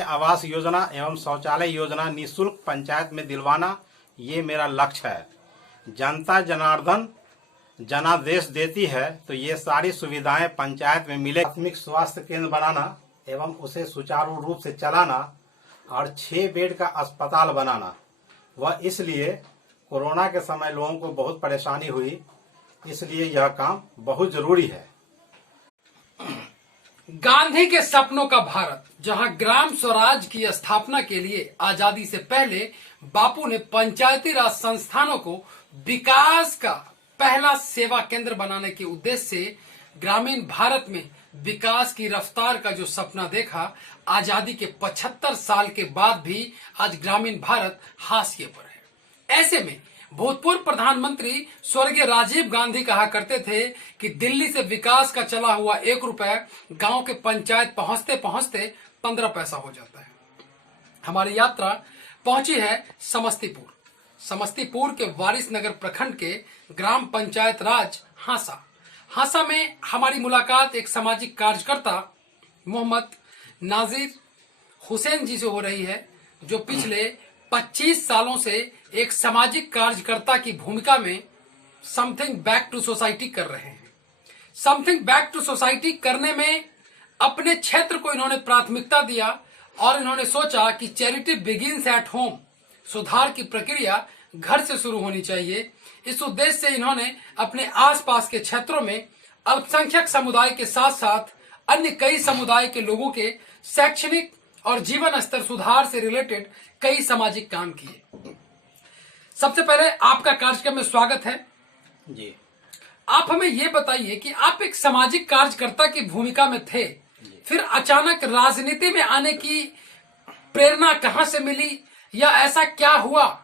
आवास योजना एवं शौचालय योजना निःशुल्क पंचायत में दिलवाना, ये मेरा लक्ष्य है। जनता जनार्दन जनादेश देती है तो ये सारी सुविधाएं पंचायत में मिले। प्राथमिक स्वास्थ्य केंद्र बनाना एवं उसे सुचारू रूप से चलाना और 6 बेड का अस्पताल बनाना। वह इसलिए कोरोना के समय लोगों को बहुत परेशानी हुई, इसलिए यह काम बहुत जरूरी है। गांधी के सपनों का भारत, जहां ग्राम स्वराज की स्थापना के लिए आजादी से पहले बापू ने पंचायती राज संस्थानों को विकास का पहला सेवा केंद्र बनाने के उद्देश्य से ग्रामीण भारत में विकास की रफ्तार का जो सपना देखा, आजादी के 75 साल के बाद भी आज ग्रामीण भारत हाशिए पर है। ऐसे में भूतपूर्व प्रधानमंत्री स्वर्गीय राजीव गांधी कहा करते थे कि दिल्ली से विकास का चला हुआ 1 रुपया गांव के पंचायत पहुंचते पहुंचते 15 पैसा हो जाता है। हमारी यात्रा पहुंची है समस्तीपुर। समस्तीपुर के वारिसनगर प्रखंड के ग्राम पंचायत राज हांसा में हमारी मुलाकात एक सामाजिक कार्यकर्ता मोहम्मद नाजिर हुसैन जी से हो रही है, जो पिछले 25 सालों से एक सामाजिक कार्यकर्ता की भूमिका में समथिंग बैक टू सोसाइटी कर रहे हैं। समथिंग बैक टू सोसाइटी करने में अपने क्षेत्र को इन्होंने प्राथमिकता दिया और इन्होंने सोचा कि चैरिटी बिगिंस एट होम, सुधार की प्रक्रिया घर से शुरू होनी चाहिए। इस उद्देश्य से इन्होंने अपने आसपास के क्षेत्रों में अल्पसंख्यक समुदाय के साथ साथ अन्य कई समुदाय के लोगों के शैक्षणिक और जीवन स्तर सुधार से रिलेटेड कई सामाजिक काम किए। सबसे पहले आपका कार्यक्रम में स्वागत है जी। आप हमें ये बताइए कि आप एक सामाजिक कार्यकर्ता की भूमिका में थे, फिर अचानक राजनीति में आने की प्रेरणा कहां से मिली, या ऐसा क्या हुआ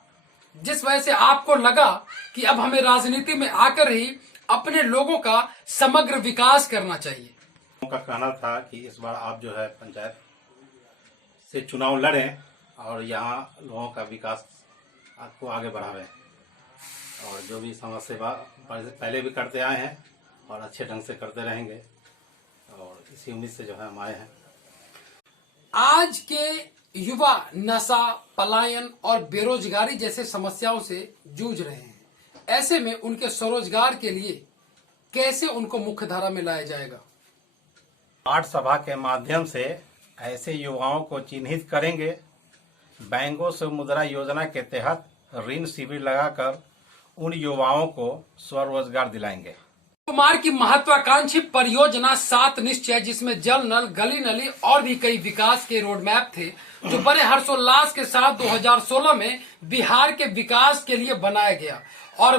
जिस वजह से आपको लगा कि अब हमें राजनीति में आकर ही अपने लोगों का समग्र विकास करना चाहिए? उनका कहना था कि इस बार आप जो है पंचायत से चुनाव लड़ें और यहाँ लोगों का विकास आपको आगे बढ़ावें, और जो भी समाज सेवा पहले भी करते आए हैं और अच्छे ढंग से करते रहेंगे, और इसी उम्मीद से जो है हम आए हैं। आज के युवा नशा, पलायन और बेरोजगारी जैसे समस्याओं से जूझ रहे हैं। ऐसे में उनके स्वरोजगार के लिए कैसे उनको मुख्यधारा में लाया जाएगा? वार्ड सभा के माध्यम से ऐसे युवाओं को चिन्हित करेंगे। बैंकों से मुद्रा योजना के तहत ऋण शिविर लगाकर उन युवाओं को स्वरोजगार दिलाएंगे। कुमार की महत्वाकांक्षी परियोजना 7 निश्चय, जिसमें जल नल, गली नली और भी कई विकास के रोड मैप थे, जो बड़े हर्षोल्लास के साथ 2016 में बिहार के विकास के लिए बनाया गया। और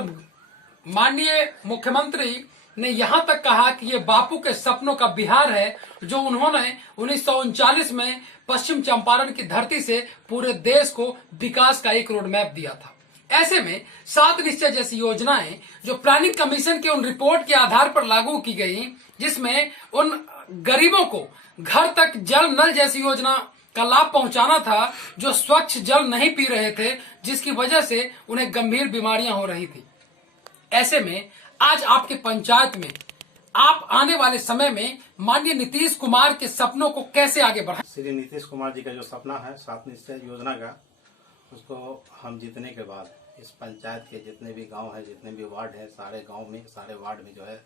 माननीय मुख्यमंत्री ने यहाँ तक कहा कि ये बापू के सपनों का बिहार है, जो उन्होंने 1939 में पश्चिम चंपारण की धरती से पूरे देश को विकास का एक रोड मैप दिया था। ऐसे में 7 निश्चय जैसी योजनाएं जो प्लानिंग कमीशन के उन रिपोर्ट के आधार पर लागू की गई, जिसमें उन गरीबों को घर तक जल नल जैसी योजना का लाभ पहुंचाना था, जो स्वच्छ जल नहीं पी रहे थे, जिसकी वजह से उन्हें गंभीर बीमारियां हो रही थी। ऐसे में आज आपके पंचायत में आप आने वाले समय में माननीय नीतीश कुमार के सपनों को कैसे आगे बढ़ाएं? श्री नीतीश कुमार जी का जो सपना है 7 निश्चय योजना का, उसको हम जीतने के बाद इस पंचायत के जितने भी गांव हैं, जितने भी वार्ड हैं, सारे गांव में, सारे वार्ड में जो है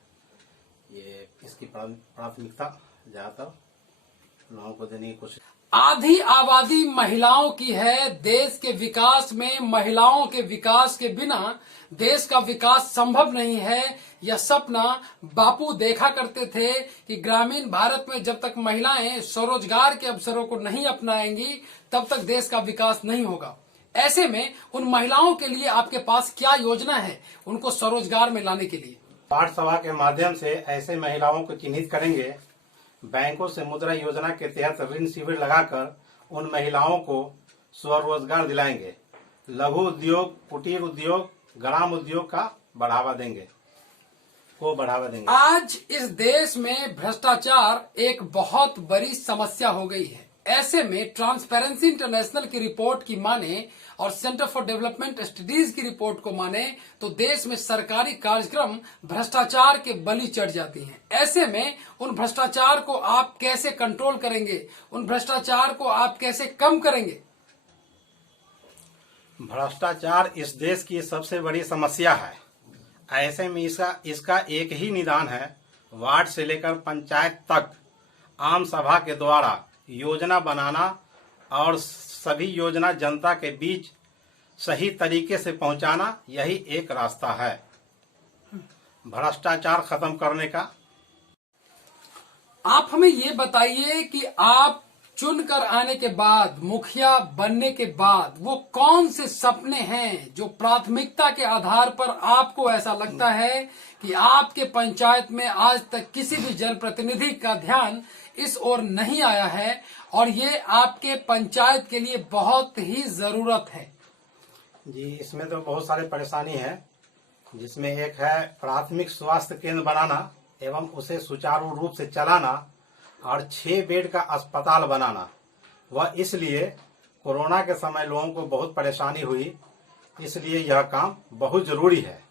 ये इसकी प्राथमिकता ज्यादातर लोगों को देने की कोशिश। आधी आबादी महिलाओं की है। देश के विकास में महिलाओं के विकास के बिना देश का विकास संभव नहीं है। यह सपना बापू देखा करते थे कि ग्रामीण भारत में जब तक महिलाएं स्वरोजगार के अवसरों को नहीं अपनाएंगी, तब तक देश का विकास नहीं होगा। ऐसे में उन महिलाओं के लिए आपके पास क्या योजना है उनको स्वरोजगार में लाने के लिए? वार्ड सभा के माध्यम से ऐसे महिलाओं को चिन्हित करेंगे। बैंकों से मुद्रा योजना के तहत ऋण शिविर लगाकर उन महिलाओं को स्वरोजगार दिलाएंगे। लघु उद्योग, कुटीर उद्योग, ग्राम उद्योग का बढ़ावा देंगे। आज इस देश में भ्रष्टाचार एक बहुत बड़ी समस्या हो गई है। ऐसे में ट्रांसपेरेंसी इंटरनेशनल की रिपोर्ट की माने और सेंटर फॉर डेवलपमेंट स्टडीज की रिपोर्ट को माने तो देश में सरकारी कार्यक्रम भ्रष्टाचार के बलि चढ़ जाती हैं। ऐसे में उन भ्रष्टाचार को आप कैसे कंट्रोल करेंगे, उन भ्रष्टाचार को आप कैसे कम करेंगे? भ्रष्टाचार इस देश की सबसे बड़ी समस्या है। ऐसे में इसका एक ही निदान है, वार्ड से लेकर पंचायत तक आम सभा के द्वारा योजना बनाना और सभी योजना जनता के बीच सही तरीके से पहुंचाना। यही एक रास्ता है भ्रष्टाचार खत्म करने का। आप हमें ये बताइए कि आप चुनकर आने के बाद, मुखिया बनने के बाद, वो कौन से सपने हैं जो प्राथमिकता के आधार पर आपको ऐसा लगता है कि आपके पंचायत में आज तक किसी भी जनप्रतिनिधि का ध्यान इस ओर नहीं आया है और ये आपके पंचायत के लिए बहुत ही जरूरत है? जी, इसमें तो बहुत सारी परेशानी है, जिसमें एक है प्राथमिक स्वास्थ्य केंद्र बनाना एवं उसे सुचारू रूप से चलाना और 6 बेड का अस्पताल बनाना। वह इसलिए कोरोना के समय लोगों को बहुत परेशानी हुई, इसलिए यह काम बहुत जरूरी है।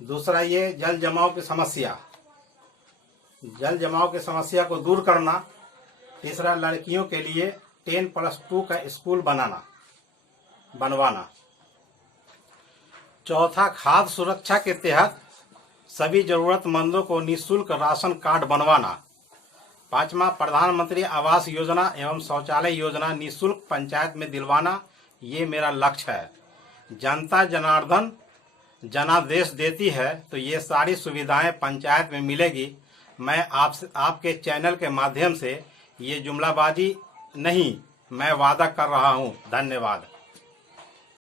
दूसरा ये जल जमाव की समस्या को दूर करना। तीसरा लड़कियों के लिए 10+2 का स्कूल बनवाना। चौथा खाद्य सुरक्षा के तहत सभी जरूरतमंदों को निःशुल्क राशन कार्ड बनवाना। पांचवा प्रधानमंत्री आवास योजना एवं शौचालय योजना निःशुल्क पंचायत में दिलवाना। ये मेरा लक्ष्य है। जनता जनार्दन जनादेश देती है तो ये सारी सुविधाएं पंचायत में मिलेगी। मैं आपके चैनल के माध्यम से ये जुमलाबाजी नहीं, मैं वादा कर रहा हूं। धन्यवाद।